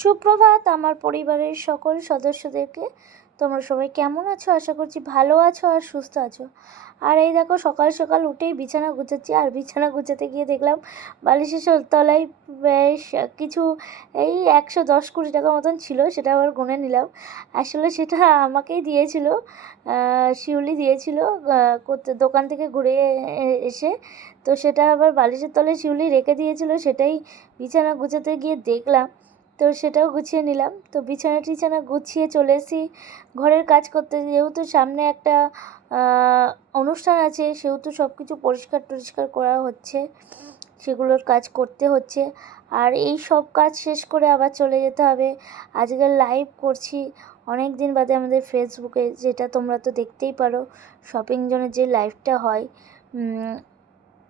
সুপ্রভাত আমার পরিবারের সকল সদস্যদেরকে। তোমরা সবাই কেমন আছো? আশা করছি ভালো আছো আর সুস্থ আছো। আর এই দেখো, সকাল সকাল উঠেই বিছানা গুছাচ্ছি। আর বিছানা গুছাতে গিয়ে দেখলাম বালিশের তলায় বেশ কিছু, এই একশো দশ কুড়ি টাকা মতন ছিল, সেটা আবার গুনে নিলাম। আসলে সেটা আমাকেই দিয়েছিল শিউলি দিয়েছিল দোকান থেকে ঘুরে এসে। তো সেটা আবার বালিশের তলায় শিউলি রেখে দিয়েছিল, সেটাই বিছানা গুছাতে গিয়ে দেখলাম। তো সেটাও গুছিয়ে নিলাম। তো বিছানা টিছানা গুছিয়ে চলে এসেছি। ঘরের কাজ করতে যেহেতু সামনে একটা অনুষ্ঠান আছে, সেহেতু সব কিছু পরিষ্কার টরিষ্কার করা হচ্ছে। সেগুলোর কাজ করতে হচ্ছে। আর এই সব কাজ শেষ করে আবার চলে যেতে হবে। আজকে লাইভ করছি। অনেক দিন বাদে আমাদের ফেসবুকে যেটা তোমরা তো দেখতেই পারো শপিং জোনের যে লাইভটা হয়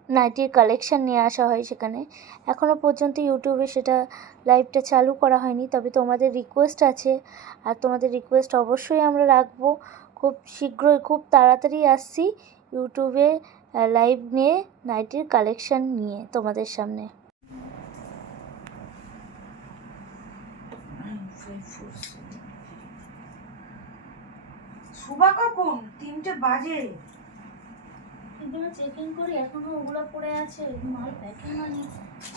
নাইটির কালেকশান নিয়ে আসা হয় সেখানে। এখনও পর্যন্ত ইউটিউবে সেটা লাইভটা চালু করা হয়নি, তবে তোমাদের রিকোয়েস্ট আছে। আর তোমাদের রিকোয়েস্ট অবশ্যই আমরা রাখব। খুব শীঘ্রই, খুব তাড়াতাড়ি আসছি ইউটিউবে লাইভ নিয়ে নাইটির কালেকশান নিয়ে তোমাদের সামনে। শুভা কখন? তিনটে বাজে। এগুলো চেকিং করি এখনও ওগুলো পড়ে আছে মাল প্যাকিং হয়নি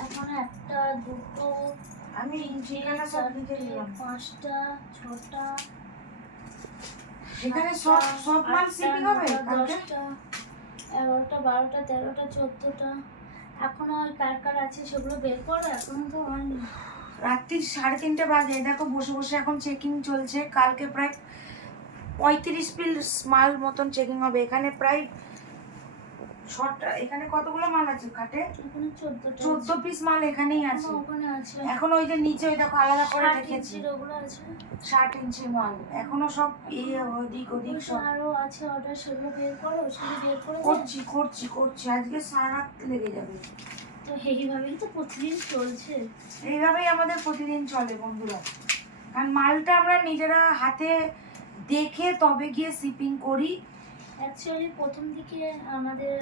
এখনও একটা দুটো আমি ঠিকানা সব লিখে নিলাম পাঁচটা ছটা সেখানে সব সব মাল শিপিং হবে দশটা এগারোটা বারোটা তেরোটা চোদ্দোটা। এখনও ওই কার কার আছে সেগুলো বের করো এখনও তো হয়নি। রাত্রি সাড়ে তিনটে বাজে দেখো বসে বসে এখন চেকিং চলছে। কালকে প্রায় পঁয়ত্রিশ পিস মাল মতন চেকিং হবে। এখানে প্রায় ছটা এখানে কতগুলো মাল আছে এখানে চোদ্দ পিস মাল এখানেই আছে। ওখানে আছে। এখন ওই যে নিচে ওই দেখো আলাদা করে রেখেছি। ষাট ইঞ্চি মাল। এখনও সব ইয়ে ওদিক ওদিক সব। আরও আছে অর্ডার সেগুলো বের করো সেগুলো বের করে করছি করছি করছি। আজকে সারা রাত লেগে যাবে। তো এইভাবেই তো প্রতিদিন চলছে। এইভাবেই আমাদের প্রতিদিন চলে বন্ধুরা। কারণ মালটা আমরা নিজেরা হাতে দেখে তবে গিয়ে শিপিং করি। অ্যাকচুয়ালি প্রথম দিকে আমাদের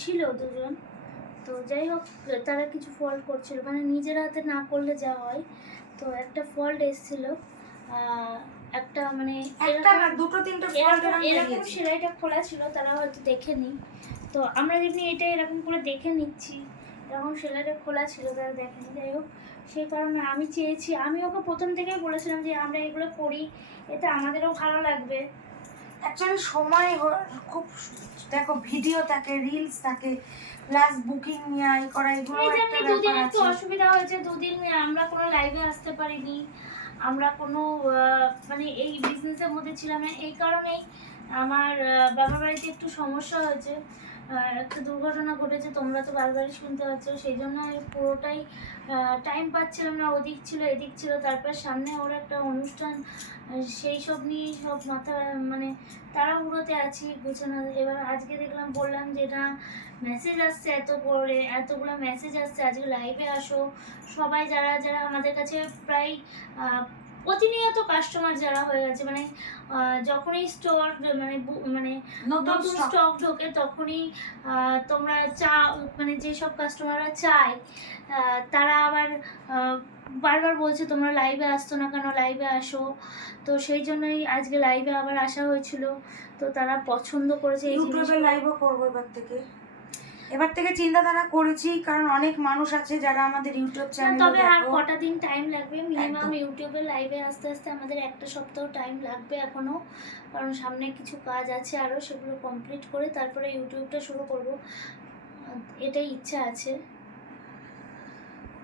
ছিল দুজন। তো যাই হোক তারা কিছু ফল্ট করছিল। মানে নিজের হাতে না করলে যা হয়। তো একটা ফল্ট এসেছিল। একটা মানে একটা না দুটো তিনটে এরকম সেলাইটা খোলা ছিল তারা হয়তো দেখেনি। তো আমরা যেমনি এটা এরকম করে দেখে নিচ্ছি এরকম সেলাইটা খোলা ছিল তারা দেখেনি। যাই হোক সেই কারণে আমি চেয়েছি আমি ওকে প্রথম থেকেই বলেছিলাম যে আমরা এগুলো করি এতে আমাদেরও ভালো লাগবে। অ্যাকচুয়ালি সময় খুব দেখো ভিডিও থাকে রিলস থাকে প্লাস বুকিং নিয়ে আই করা এগুলো একটা দুদিন একটু অসুবিধা হয়েছে দুদিন আমরা কোনো লাইভে আসতে পারিনি আমরা কোনো মানে এই বিজনেসের মধ্যে ছিলাম না এই কারণেই আমার বাবা বাবার বাড়িতে একটু সমস্যা হয়েছে। একটা দুর্ঘটনা ঘটেছে, তোমরা তো বারবারই শুনতে পাচ্ছ সেই জন্য পুরোটাই টাইম পাচ্ছিলাম না, ওদিক ছিল, এদিক ছিল, তারপর সামনে ওর একটা অনুষ্ঠান সেই সব নিয়েই সব মাথা মানে তাড়াহুড়োতে আছি গুছানো, এবার আজকে দেখলাম, বললাম যে না মেসেজ আসছে এত করে, এতগুলো মেসেজ আসছে, আজকে লাইভে আসো, সবাই যারা যারা আমাদের কাছে প্রায় প্রতিনিয়ত কাস্টমার যারা হয়ে গেছে মানে যখনই স্টোর মানে মানে নতুন স্টক ঢোকে তখনই তোমরা চা মানে যেসব কাস্টমাররা চায় তারা আবার বারবার বলছে তোমরা লাইভে আসতো না কেন? লাইভে আসো। তো সেই জন্যই আজকে লাইভে আবার আসা হয়েছিল। তো তারা পছন্দ করেছে ইউটিউবে লাইভও করব এবার থেকে। এবার থেকে চিন্তাধারা করেছি কারণ অনেক মানুষ আছে যারা আমাদের ইউটিউব চ্যানেলে তবে আর কটা দিন টাইম লাগবে? মিনিমাম ইউটিউবে লাইভে আস্তে আস্তে আমাদের একটা সপ্তাহ টাইম লাগবে এখনও। কারণ সামনে কিছু কাজ আছে আরও সেগুলো কমপ্লিট করে তারপরে ইউটিউবটা শুরু করব। এটাই ইচ্ছা আছে।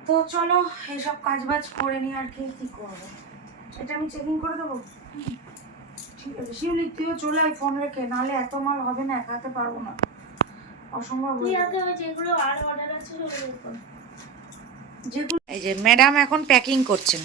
তো চলো এইসব কাজ বাজ করে নি আর কি কি করব? এটা আমি চেকিং করে দেবো? ঠিক আছে শিউলি তুইও চলে আয় ফোন রেখে নাহলে এত মাল হবে না একাতে পারব না। অসম্ভব তুই আগে ওই যেগুলো আর অর্ডার আছে সেগুলো বের কর। যেগুলো এই যে ম্যাডাম এখন প্যাকিং করছেন।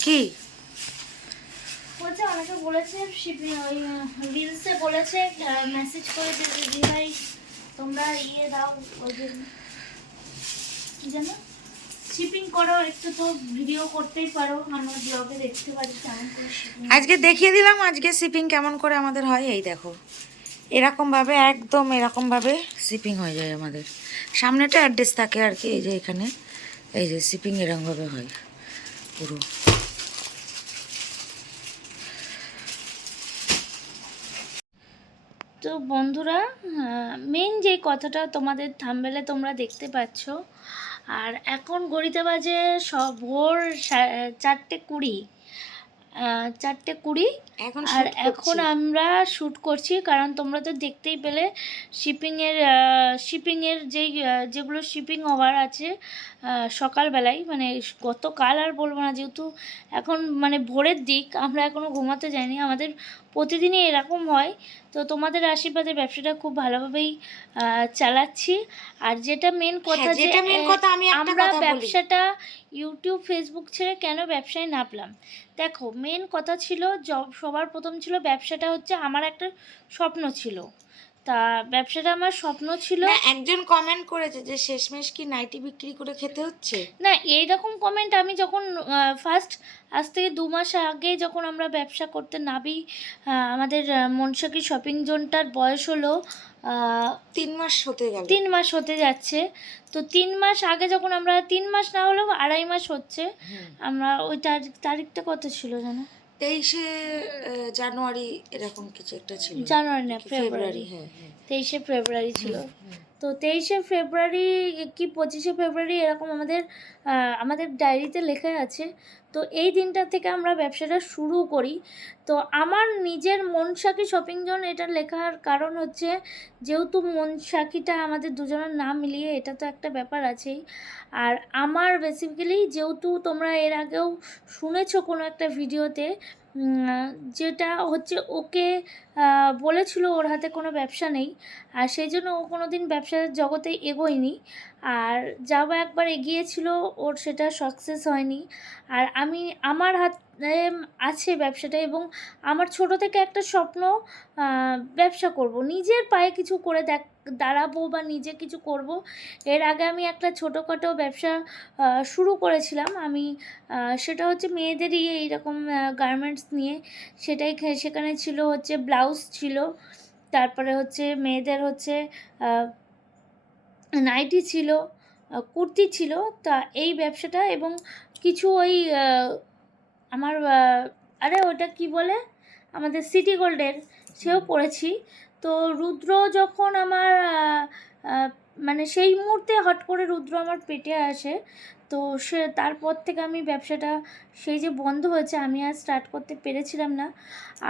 কি? বলছে অনেকে বলেছে ওই রিলসে বলেছে মেসেজ করেছে যে ভাই তোমরা ইয়ে দাও ওই যে কি জানো? শিপিং করো একটু তো ভিডিও করতেই পারো আমার ব্লগে দেখতে পারি কেমন করে আজকে দেখিয়ে দিলাম আজকে শিপিং কেমন করে আমাদের হয় এই দেখো। এরকমভাবে একদম এরকমভাবে শিপিং হয়ে যায় আমাদের। সামনেটা অ্যাড্রেস থাকে আর কি এই যে এখানে। এই যে শিপিং এরকমভাবে হয় পুরো। তো বন্ধুরা মেন যে কথাটা তোমাদের থামবেলে তোমরা দেখতে পাচ্ছ আর এখন গড়িতে বাজে সব ভোর চারটে কুড়ি চারটে কুড়ি। এখন আর এখন আমরা শ্যুট করছি কারণ তোমরা তো দেখতেই পেলে শিপিংয়ের শিপিংয়ের যেই যেগুলো শিপিং ওভার আছে সকালবেলায় মানে গতকাল আর বলব না যেহেতু এখন মানে ভোরের দিক আমরা এখনও ঘুমাতে যাইনি। আমাদের প্রতিদিনই এরকম হয়। তো তোমাদের আশীর্বাদে ব্যবসাটা খুব ভালোভাবেই চালাচ্ছি। আর যেটা মেন কথা হ্যাঁ, যে যেটা মেন কথা আমি একটা আমরা কথা বলি। ব্যবসাটা ইউটিউব ফেসবুক ছেড়ে কেন ব্যবসায় নামলাম? দেখো মেন কথা ছিল সবার প্রথম ছিল ব্যবসাটা হচ্ছে আমার একটা স্বপ্ন ছিল। তা ব্যবসাটা আমার স্বপ্ন ছিল। একজন কমেন্ট করেছে যে শেষমেশ কি নাইটি বিক্রি করে খেতে হচ্ছে? না এইরকম কমেন্ট আমি যখন ফার্স্ট আজ থেকে দু মাস আগে যখন আমরা ব্যবসা করতে নাবি আমাদের মনসাকি শপিং জোনটার বয়স হলো তিন মাস হতে গেল। তিন মাস হতে যাচ্ছে। তো তিন মাস আগে যখন আমরা তিন মাস না হলেও আড়াই মাস হচ্ছে আমরা ওই তারিখ তারিখটা কত ছিল জানো? তেইশে জানুয়ারি এরকম কিছু একটা ছিল। জানুয়ারি না ফেব্রুয়ারি হ্যাঁ হ্যাঁ। তেইশে ফেব্রুয়ারি ছিল। তো তেইশে ফেব্রুয়ারি, কি পঁচিশে ফেব্রুয়ারি এরকম আমাদের আমাদের ডায়েরিতে লেখা আছে। তো এই দিনটা থেকে আমরা ব্যবসাটা শুরু করি। তো আমার নিজের মনসাকি শপিং জোন এটা লেখার কারণ হচ্ছে, যেহেতু মনসাকিটা আমাদের দুজনের নাম মিলিয়ে এটা তো একটা ব্যাপার আছেই। আর আমার বেসিক্যালি যেহেতু তোমরা এর আগেও শুনেছো কোনো একটা ভিডিওতে যেটা হচ্ছে ওকে বলেছিল ওর হাতে কোনো ব্যবসা নেই, আর সেই জন্য ও কোনো দিন ব্যবসার জগতে এগোয়নি। আর যাওয়া একবার এগিয়েছিল, ওর সেটা সাকসেস হয়নি। আর আমি, আমার হাতে আছে ব্যবসাটা এবং আমার ছোট থেকে একটা স্বপ্ন ব্যবসা করব। নিজের পায়ে কিছু করে দেখ, দাঁড়াবো বা নিজে কিছু করব। এর আগে আমি একটা ছোটোখাটো ব্যবসা শুরু করেছিলাম। আমি সেটা হচ্ছে মেয়েদেরই এইরকম গার্মেন্টস নিয়ে। সেটাই সেখানে ছিল হচ্ছে ব্লাউজ ছিল। তারপরে হচ্ছে মেয়েদের হচ্ছে নাইটি ছিল কুর্তি ছিল। তা এই ব্যবসাটা এবং কিছু ওই আমার আরে ওটা কি বলে? আমাদের সিটি গোল্ডের, সেও পড়েছি। তো রুদ্র যখন আমার মানে সেই মুহূর্তে হট করে রুদ্র আমার পেটে আসে, তো সে, তারপর থেকে আমি ব্যবসাটা, সেই যে বন্ধ হয়েছে, আমি আর স্টার্ট করতে পেরেছিলাম না।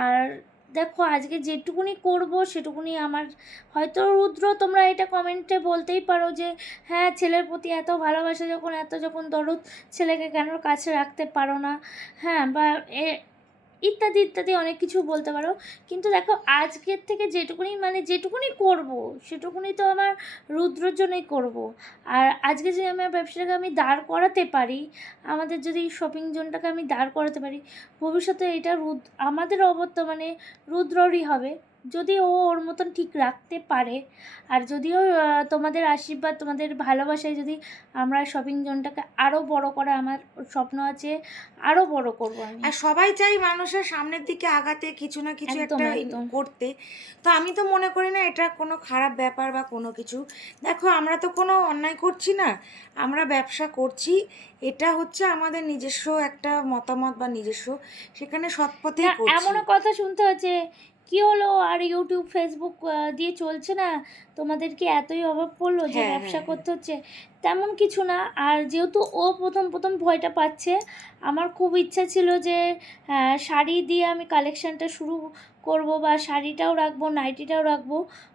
আর দেখো, আজকে যেটুকুনি করব সেটুকুনি আমার। হয়তো রুদ্র, তোমরা এটা কমেন্টে বলতেই পারো যে হ্যাঁ ছেলের প্রতি এত ভালোবাসা যখন, এত যখন দরদ ছেলেকে কেন কাছে রাখতে পারো না? হ্যাঁ বা ইত্যাদি ইত্যাদি অনেক কিছু বলতে পারো। কিন্তু দেখো, আজকের থেকে যেটুকুনি মানে যেটুকুনি করব, সেটুকুনি তো আমার রুদ্রর জন্যই করব। আর আজকে যদি আমার ব্যবসাটাকে আমি দাঁড় করাতে পারি, আমাদের যদি শপিং জোনটাকে আমি দাঁড় করাতে পারি, ভবিষ্যতে এটা রুদ, আমাদের অবর্তমানে রুদ্ররই হবে। যদি ও ওর মতন ঠিক রাখতে পারে আর যদিও তোমাদের আশীর্বাদ তোমাদের ভালোবাসায় যদি আমরা শপিং জোনটাকে আরও বড় করা আমার স্বপ্ন আছে আরও বড় করব আমি। আর সবাই চাই মানুষের সামনের দিকে আগাতে কিছু না কিছু একটা করতে। তো আমি তো মনে করি না এটা কোনো খারাপ ব্যাপার বা কোনো কিছু। দেখো আমরা তো কোনো অন্যায় করছি না আমরা ব্যবসা করছি। এটা হচ্ছে আমাদের নিজস্ব একটা মতামত বা নিজস্ব সেখানে সৎ পথেই না, করছি। এমনও কথা শুনতে হচ্ছে কি হলো? আর ইউটিউব ফেসবুক দিয়ে চলছে না? তোমাদের কি এতই অভাব পড়ল যে হ্যাঁ, ব্যবসা হ্যাঁ, করতে হচ্ছে? তেমন কিছু না। আর যেহেতু ও প্রথম প্রথম ভয়টা পাচ্ছে, আমার খুব ইচ্ছা ছিল যে শাড়ি দিয়ে আমি কালেকশানটা শুরু করব বা শাড়িটাও রাখব নাইটিটাও রাখব,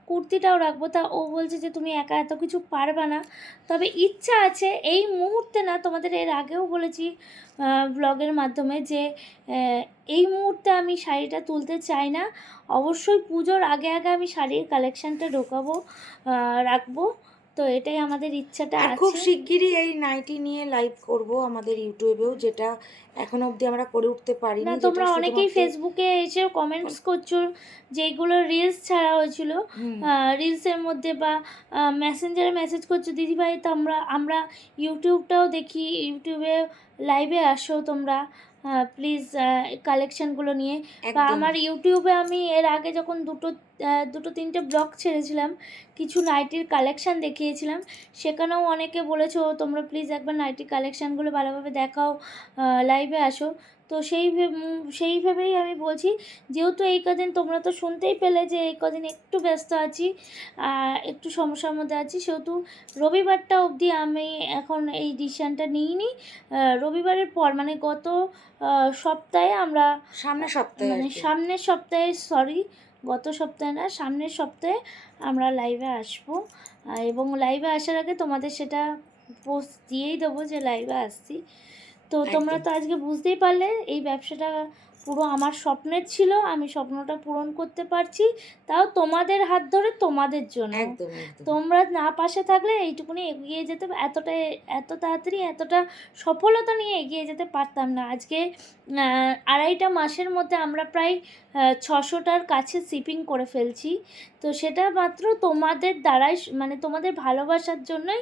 কুর্তিটাও রাখব। তা ও বলছে যে, তুমি একা এত কিছু পারবে না। তবে ইচ্ছা আছে, এই মুহূর্তে না, তোমাদের এর আগেও বলেছি ব্লগের মাধ্যমে যে এই মুহূর্তে আমি শাড়িটা তুলতে চাই না। অবশ্যই পুজোর আগে আগে আমি শাড়ির কালেকশানটা ঢোকাবো রাখব। তো এটাই আমাদের ইচ্ছাটা আর খুব শিগগিরই এই নাইটি নিয়ে লাইভ করব আমাদের ইউটিউবেও যেটা এখন অবধি আমরা করে উঠতে পারিনি না তোমরা অনেকেই ফেসবুকে এসে কমেন্টস করছ যেগুলো রিলস ছাড়া হয়েছিল। রিলসের মধ্যে বা মেসেঞ্জারে মেসেজ করছ দিদিভাই তো আমরা আমরা ইউটিউবটাও দেখি ইউটিউবে লাইভে আসো তোমরা। প্লিজ কালেকশনগুলো নিয়ে। বা আমার ইউটিউবে আমি এর আগে যখন দুটো দুটো তিনটে ব্লগ ছেড়েছিলাম কিছু নাইটির কালেকশান দেখিয়েছিলাম সেখানেও অনেকে বলেছ তোমরা প্লিজ একবার নাইটির কালেকশানগুলো ভালোভাবে দেখাও লাইভে আসো। তো সেই ভেব- উম, সেই ভেবেই আমি বলছি যেহেতু এই কদিন তোমরা তো শুনতেই পেলে যে এই কদিন একটু ব্যস্ত আছি আর একটু সমস্যার মধ্যে আছি সেহেতু রবিবারটা অবধি আমি এখন এই ডিসিশানটা নিইনি। রবিবারের পর মানে গত সপ্তাহে আমরা সামনের সপ্তাহে মানে সামনের সপ্তাহে সরি গত সপ্তাহে না সামনের সপ্তাহে আমরা লাইভে আসব। এবং লাইভে আসার আগে তোমাদের সেটা পোস্ট দিয়েই দেবো যে লাইভে আসছি। তো তোমরা তো আজকে বুঝতেই পারলে এই ব্যবসাটা পুরো আমার স্বপ্নের ছিল আমি স্বপ্নটা পূরণ করতে পারছি তাও তোমাদের হাত ধরে তোমাদের জন্য। তোমরা না পাশে থাকলে এইটুকুনি এগিয়ে যেতে এতটা এত তাড়াতাড়ি এতটা সফলতা নিয়ে এগিয়ে যেতে পারতাম না। আজকে আড়াইটা মাসের মধ্যে আমরা প্রায় ছশোটার কাছে শিপিং করে ফেলছি। তো সেটা মাত্র তোমাদের দ্বারাই মানে তোমাদের ভালোবাসার জন্যই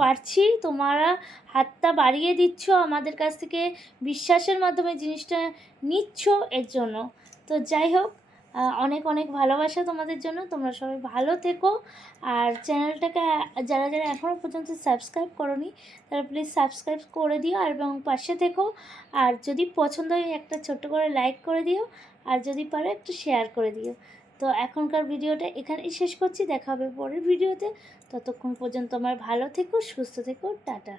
পারছি। তোমরা হাতটা বাড়িয়ে দিচ্ছ আমাদের কাছ থেকে। বিশ্বাসের মাধ্যমে জিনিসটা নিচ্ছ এর জন্য। তো যাই হোক অনেক অনেক ভালোবাসা তোমাদের জন্য। তোমরা সবাই ভালো থেকো। আর চ্যানেলটাকে, যারা যারা এখনও পর্যন্ত সাবস্ক্রাইব করনি, তারা প্লিজ সাবস্ক্রাইব করে দিও আর এবং পাশে থেকো। আর যদি পছন্দ হয়, একটা ছোট্ট করে লাইক করে দিও। আর যদি পারো, একটু শেয়ার করে দিও। তো এখনকার ভিডিওটা এখানেই শেষ করছি। দেখা হবে পরের ভিডিওতে। ততক্ষণ পর্যন্ত আমার ভালো থেকো, সুস্থ থেকো, টাটা।